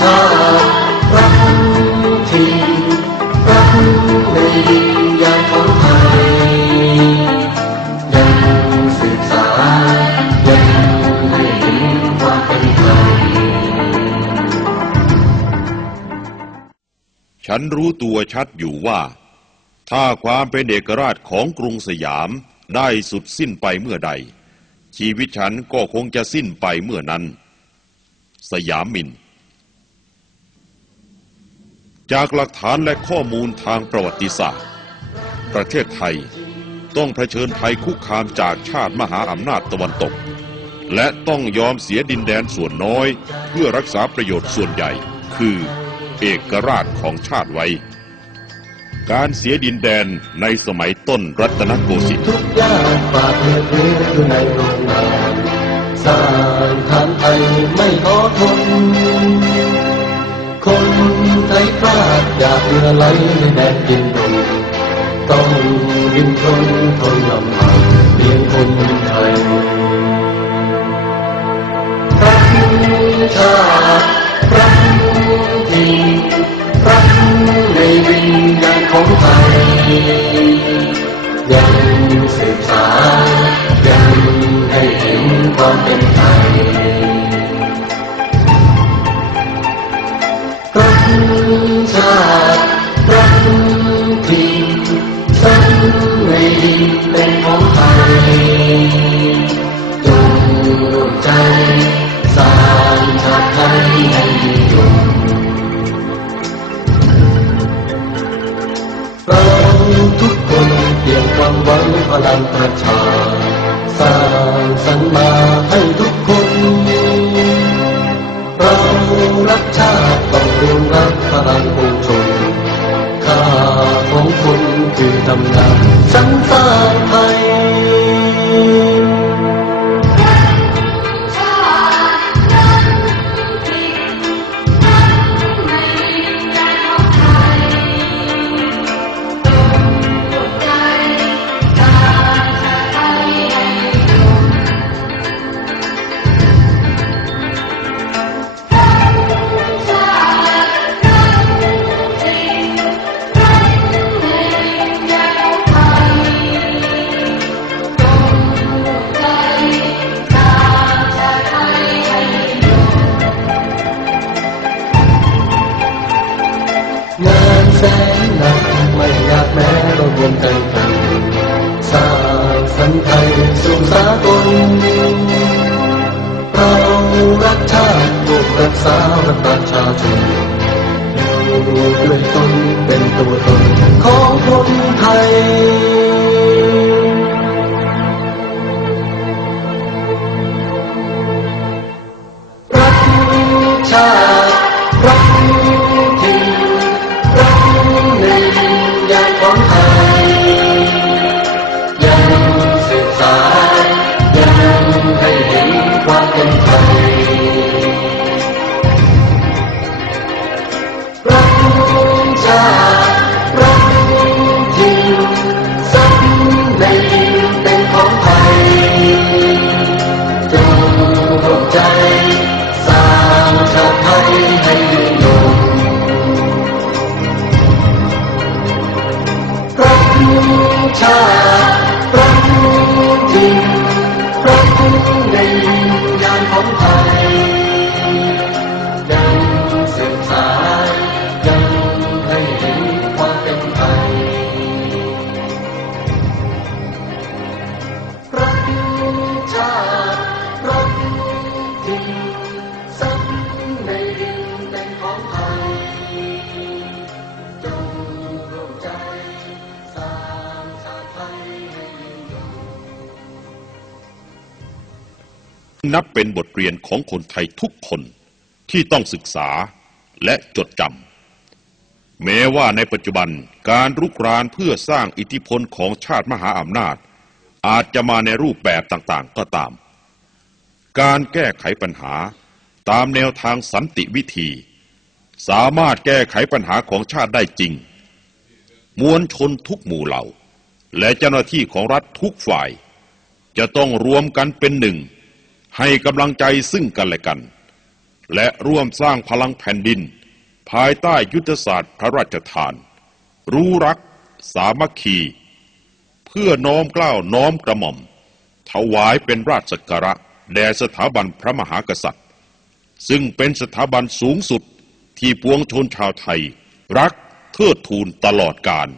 ชาติรักทีรักในดินแดนของไทยยังสืบสานยังให้เห็นความเป็นไทยฉันรู้ตัวชัดอยู่ว่า ถ้าความเป็นเอกราชของกรุงสยามได้สุดสิ้นไปเมื่อใด ชีวิตฉันก็คงจะสิ้นไปเมื่อนั้น สยามมิน จากหลักฐานและข้อมูลทางประวัติศาสตร์ ประเทศไทยต้องเผชิญภัยคุกคามจากชาติมหาอำนาจตะวันตก และต้องยอมเสียดินแดนส่วนน้อย เพื่อรักษาประโยชน์ส่วนใหญ่ คือเอกราชของชาติไว้ การเสียดินแดนในสมัยต้นรัตนโกสินทร์ทุกย่างฝากเพื่อเพื่ออยู่ในโรงงานสร้างฐานไทยไม่ท้อทน คนไทยพลาดอยากเรือไหลในแดนดินดนต้องริมทนทนลำบากเลี้ยงคนไทยรักชาติรักที่รักในวิญญาณของไทยยังสืบสานยังให้เห็นความเป็นไทย ความหวังพลังประชา สร้างสรรค์มาให้ทุกคน เรารักชาติต้องรวมรักพลังปวงชนค่าของคนคือทำงานฉันสร้างไทย แสนหนักไม่อยากแม้เรารวมใจกันสร้างสันไทยสู่สากลเรารักชาติปกรักษารักประชาชนอยู่ด้วยตนเป็นตัวตนของคนไทย ช นับเป็นบทเรียนของคนไทยทุกคนที่ต้องศึกษาและจดจำแม้ว่าในปัจจุบันการรุกรานเพื่อสร้างอิทธิพลของชาติมหาอำนาจ อาจจะมาในรูปแบบต่างๆก็ตาม การแก้ไขปัญหาตามแนวทางสันติวิธี สามารถแก้ไขปัญหาของชาติได้จริง มวลชนทุกหมู่เหล่า และเจ้าหน้าที่ของรัฐทุกฝ่าย จะต้องรวมกันเป็นหนึ่ง ให้กำลังใจซึ่งกันและกัน และร่วมสร้างพลังแผ่นดิน ภายใต้ยุทธศาสตร์พระราชทาน รู้รัก สามัคคี เพื่อน้อมเกล้าวน้อมกระหม่อม ถวายเป็นราชสักการะแด่สถาบันพระมหากษัตริย์ ซึ่งเป็นสถาบันสูงสุดที่ปวงชนชาวไทย รักเทิดทูนตลอดกาล